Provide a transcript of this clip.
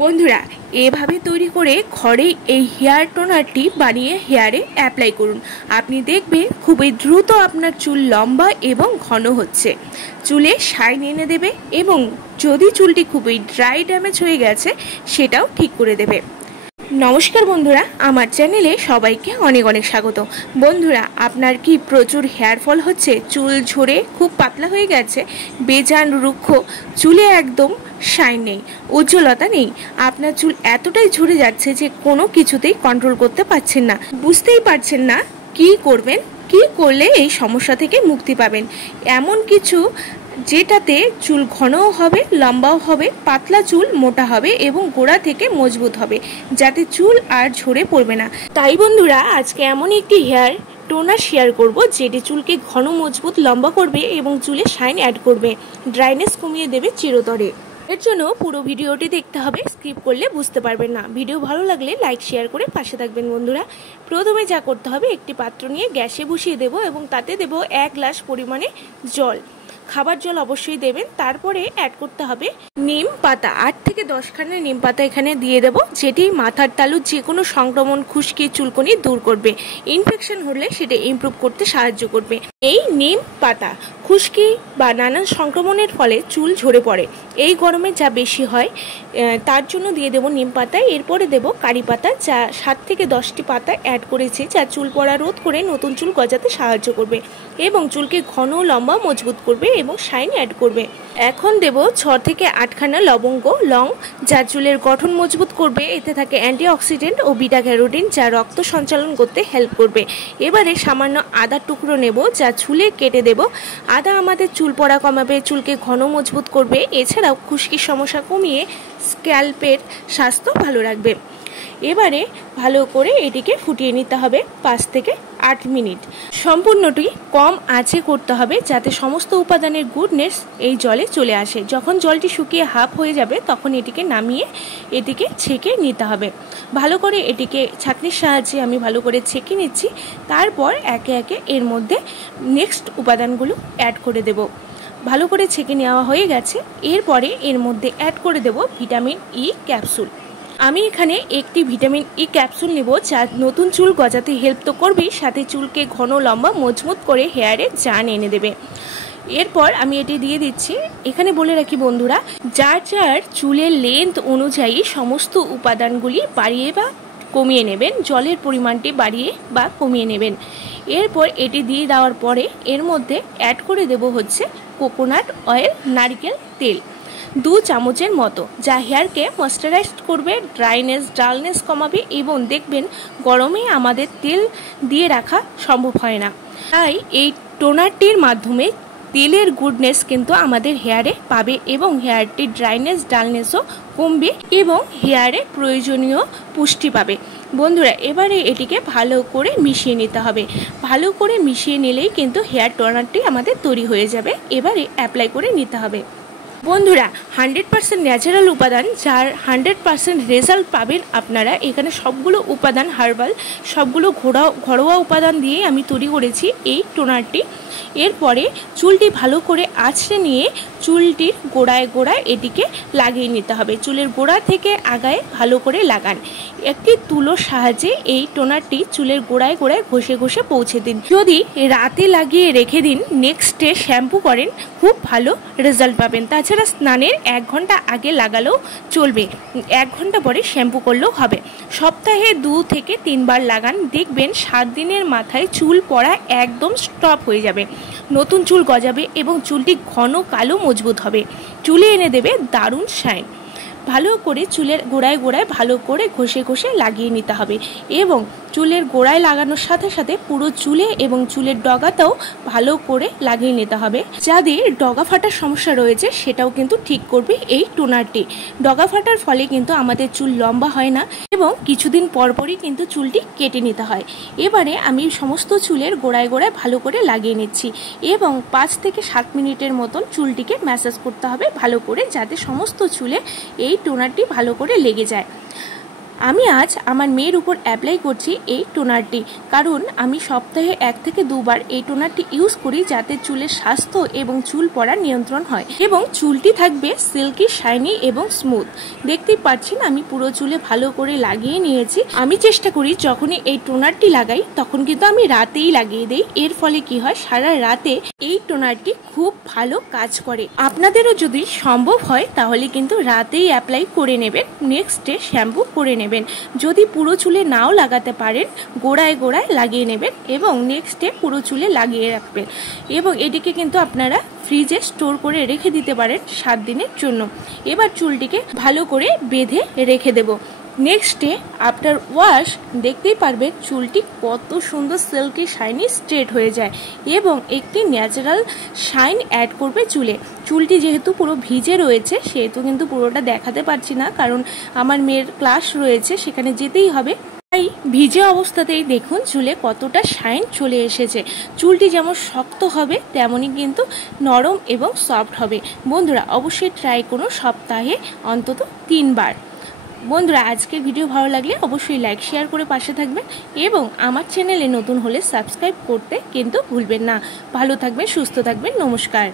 বন্ধুরা, এভাবে তৈরি করে ঘরেই এই হেয়ার টোনারটি বানিয়ে হেয়ারে অ্যাপ্লাই করুন। আপনি দেখবেন খুবই দ্রুত আপনার চুল লম্বা এবং ঘন হচ্ছে, চুলে শাইন এনে দেবে এবং যদি চুলটি খুবই ড্রাই ড্যামেজ হয়ে গেছে সেটাও ঠিক করে দেবে। নমস্কার বন্ধুরা, আমার চ্যানেলে সবাইকে অনেক অনেক স্বাগত। বন্ধুরা, আপনার কি প্রচুর হেয়ার ফল হচ্ছে? চুল ঝরে খুব পাতলা হয়ে গেছে, বেজান রুক্ষ, চুলে একদম শাইন নেই, উজ্জ্বলতা নেই, আপনার চুল এতটাই ঝরে যাচ্ছে যে কোনো কিছুতেই কন্ট্রোল করতে পারছেন না, বুঝতেই পারছেন না কি করবেন, কি করলে এই সমস্যা থেকে মুক্তি পাবেন। এমন কিছু যেটাতে চুল ঘনও হবে, লম্বাও হবে, পাতলা চুল মোটা হবে এবং গোড়া থেকে মজবুত হবে, যাতে চুল আর ঝরে পড়বে না। তাই বন্ধুরা, আজকে এমন একটি হেয়ার টোনার শেয়ার করব যেটি চুলকে ঘন, মজবুত, লম্বা করবে এবং চুলে শাইন অ্যাড করবে, ড্রাইনেস কমিয়ে দেবে চিরতরে। এর জন্য পুরো ভিডিওটি দেখতে হবে, স্কিপ করলে বুঝতে পারবেন না। ভিডিও ভালো লাগলে লাইক শেয়ার করে পাশে থাকবেন বন্ধুরা। প্রথমে যা করতে হবে, একটি পাত্র নিয়ে গ্যাসে বসিয়ে দেব এবং তাতে দেব 1 গ্লাস পরিমাণে জল। খাবার জল অবশ্যই দেবেন। তারপরে অ্যাড করতে হবে নিম পাতা, 8 থেকে 10 খানা নিম পাতা এখানে দিয়ে দেব, যেটি মাথার তালুর যে কোনো সংক্রমণ, খুশকি, চুলকুনি দূর করবে, ইনফেকশন হলে সেটা ইমপ্রুভ করতে সাহায্য করবে। এই নিম পাতা খুশকি বা নানান সংক্রমণের ফলে চুল ঝরে পড়ে, এই গরমে যা বেশি হয় তার জন্য দিয়ে দেব নিম পাতা। এরপরে দেব কারি পাতা, যা 7 থেকে 10টি পাতা অ্যাড করেছি, যা চুল পড়া রোধ করে নতুন চুল গজাতে সাহায্য করবে এবং চুলকে ঘন, লম্বা, মজবুত করবে এবং শাইন অ্যাড করবে। এখন দেব 6 থেকে 8 খানা লবঙ্গ, লং, যা চুলের গঠন মজবুত করবে। এতে থাকে অ্যান্টিঅক্সিডেন্ট ও বিটা ক্যারোটিন, যা রক্ত সঞ্চালন করতে হেল্প করবে। এবারে সামান্য আদার টুকরো নেব, যা চুলে কেটে দেব। আদা আমাদের চুল পড়া কমাবে, চুলকে ঘন, মজবুত করবে, এছাড়াও খুশকির সমস্যা কমিয়ে স্ক্যাল্পের স্বাস্থ্য ভালো রাখবে। এবারে ভালো করে এটিকে ফুটিয়ে নিতে হবে 5 থেকে 8 মিনিট। সম্পূর্ণটি কম আঁচে করতে হবে, যাতে সমস্ত উপাদানের গুডনেস এই জলে চলে আসে। যখন জলটি শুকিয়ে হাফ হয়ে যাবে, তখন এটিকে নামিয়ে এটিকে ছেঁকে নিতে হবে। ভালো করে এটিকে ছাঁকনির সাহায্যে আমি ভালো করে ছেঁকে নিচ্ছি। তারপর একে একে এর মধ্যে নেক্সট উপাদানগুলো অ্যাড করে দেব। ভালো করে ছেঁকে নেওয়া হয়ে গেছে। এরপরে এর মধ্যে অ্যাড করে দেব ভিটামিন ই ক্যাপসুল। আমি এখানে একটি ভিটামিন ই ক্যাপসুল নেব, যা নতুন চুল গজাতে হেল্প তো করবেই, সাথে চুলকে ঘন, লম্বা, মজবুত করে হেয়ারে জান এনে দেবে। এরপর আমি এটি দিয়ে দিচ্ছি। এখানে বলে রাখি বন্ধুরা, যার যার চুলের লেন্থ অনুযায়ী সমস্ত উপাদানগুলি বাড়িয়ে বা কমিয়ে নেবেন, জলের পরিমাণটি বাড়িয়ে বা কমিয়ে নেবেন। এরপর এটি দিয়ে দেওয়ার পরে এর মধ্যে অ্যাড করে দেব হচ্ছে কোকোনাট অয়েল, নারকেল তেল 2 চামচের মতো, যা হেয়ারকে ময়েশ্চারাইজ করবে, ড্রাইনেস, ডালনেস কমাবে এবং দেখবেন গরমে আমাদের তেল দিয়ে রাখা সম্ভব হয় না। তাই এই টোনারটির মাধ্যমে তেলের গুডনেস কিন্তু আমাদের হেয়ারে পাবে এবং হেয়ারটির ড্রাইনেস, ডালনেসও কমবে এবং হেয়ারে প্রয়োজনীয় পুষ্টি পাবে। বন্ধুরা, এবারে এটিকে ভালো করে মিশিয়ে নিতে হবে। ভালো করে মিশিয়ে নিলেই কিন্তু হেয়ার টোনারটি আমাদের তৈরি হয়ে যাবে। এবারে অ্যাপ্লাই করে নিতে হবে। বন্ধুরা, 100% ন্যাচারাল উপাদান, যার 100% রেজাল্ট পাবেন আপনারা। এখানে সবগুলো উপাদান হার্বাল, সবগুলো ঘরোয়া উপাদান দিয়ে আমি তৈরি করেছি এই টোনারটি। এরপরে চুলটি ভালো করে আঁচড়ে নিয়ে চুলটির গোড়ায় গোড়ায় এটিকে লাগিয়ে নিতে হবে। চুলের গোড়া থেকে আগায় ভালো করে লাগান। একটি তুলোর সাহায্যে এই টোনারটি চুলের গোড়ায় গোড়ায় ঘষে ঘষে পৌঁছে দিন। যদি রাতে লাগিয়ে রেখে দিন, নেক্সট ডে শ্যাম্পু করেন, খুব ভালো রেজাল্ট পাবেন। তাছাড়া স্নানের 1 ঘন্টা আগে লাগালেও চলবে, 1 ঘন্টা পরে শ্যাম্পু করলেও হবে। সপ্তাহে 2 থেকে 3 বার লাগান, দেখবেন 7 দিনের মাথায় চুল পড়া একদম স্টপ হয়ে যাবে, নতুন চুল গজাবে এবং চুলটি ঘন, কালো, মজবুত হবে, চুলে এনে দেবে দারুণ শাইন। ভালো করে চুলের গোড়ায় গোড়ায় ভালো করে ঘষে ঘষে লাগিয়ে নিতে হবে এবং চুলের গোড়ায় লাগানোর সাথে সাথে পুরো চুলে এবং চুলের ডগাতেও ভালো করে লাগিয়ে নিতে হবে। যাদের ডগা ফাটার সমস্যা রয়েছে সেটাও কিন্তু ঠিক করবে এই টোনারটি। ডগা ফাটার ফলে কিন্তু আমাদের চুল লম্বা হয় না এবং কিছুদিন পরপরই কিন্তু চুলটি কেটে নিতে হয়। এবারে আমি সমস্ত চুলের গোড়ায় গোড়ায় ভালো করে লাগিয়ে নিচ্ছি এবং 5 থেকে 7 মিনিটের মতন চুলটিকে ম্যাসাজ করতে হবে ভালো করে, যাতে সমস্ত চুলে এই টোনারটি ভালো করে লেগে যায়। আমি আজ আমার মেয়ের উপর অ্যাপ্লাই করছি এই টোনারটি, কারণ আমি সপ্তাহে 1 থেকে 2 বার এই টোনারটি ইউজ করি যাতে চুলের স্বাস্থ্য এবং চুল পড়া নিয়ন্ত্রণ হয় এবং চুলটি থাকবে সিল্কি, শাইনি এবং স্মুথ। দেখতেই পাচ্ছেন আমি পুরো চুলে ভালো করে লাগিয়ে নিয়েছি। আমি চেষ্টা করি যখনই এই টোনারটি লাগাই তখন কিন্তু আমি রাতেই লাগিয়ে দেই। এর ফলে কি হয়, সারা রাতে এই টোনারটি খুব ভালো কাজ করে। আপনাদেরও যদি সম্ভব হয় তাহলে কিন্তু রাতেই অ্যাপ্লাই করে নেবেন, নেক্সট ডে শ্যাম্পু করে নেবেন। যদি পুরো চুলে নাও লাগাতে পারেন, গোড়ায় গোড়ায় লাগিয়ে নেবেন এবং নেক্সট ডে পুরো চুলে লাগিয়ে রাখবেন। এবং এটিকে কিন্তু আপনারা ফ্রিজে স্টোর করে রেখে দিতে পারেন 7 দিনের জন্য। এবার চুলটিকে ভালো করে বেঁধে রেখে দেব। নেক্সট ডে আফটার ওয়াশ দেখতেই পারবেন চুলটি কত সুন্দর সিল্কি, শাইনি, স্ট্রেট হয়ে যায় এবং একটি ন্যাচারাল শাইন অ্যাড করবে চুলে। চুলটি যেহেতু পুরো ভিজে রয়েছে সেহেতু কিন্তু পুরোটা দেখাতে পারছি না, কারণ আমার মেয়ের ক্লাস রয়েছে, সেখানে যেতেই হবে। তাই ভিজে অবস্থাতেই দেখুন চুলে কতটা শাইন চলে এসেছে। চুলটি যেমন শক্ত হবে তেমনই কিন্তু নরম এবং সফট হবে। বন্ধুরা অবশ্যই ট্রাই করুন সপ্তাহে অন্তত 3 বার। বন্ধুরা আজকের ভিডিও ভালো লাগলে অবশ্যই লাইক শেয়ার করে পাশে থাকবেন এবং আমার চ্যানেলে নতুন হলে সাবস্ক্রাইব করতে কিন্তু ভুলবেন না। ভালো থাকবেন, সুস্থ থাকবেন, নমস্কার।